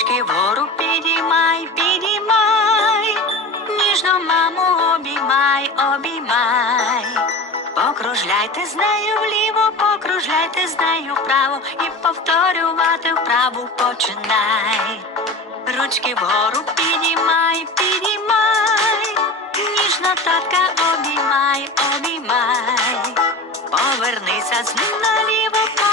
Ручки вгору підіймай, підіймай, ніжно маму обіймай, обіймай, покружляйте з нею вліво, покружляйте з нею вправо і повторювати вправу починай. Ручки вгору підіймай, підіймай, ніжна татка обіймай, обіймай, повернися з ним наліво.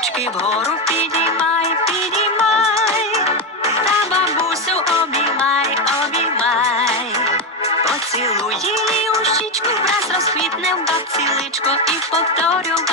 Ручки вгору підіймай, підіймай, та бабусю обіймай, обіймай. Поцілуй її у щічку, враз розквітне в бабці личко і повторювати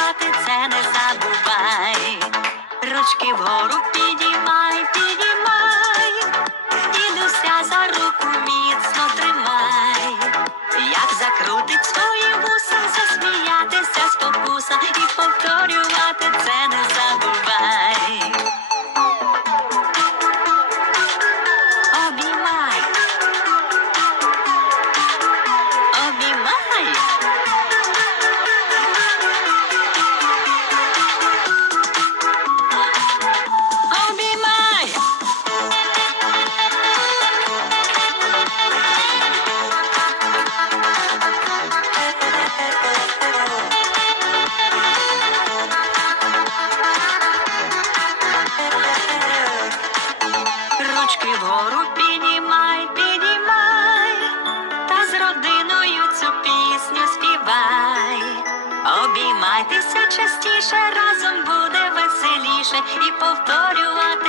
Ручки вгору піднімай, піднімай, та з родиною цю пісню співай. Обіймайтеся частіше, разом буде веселіше і повторювати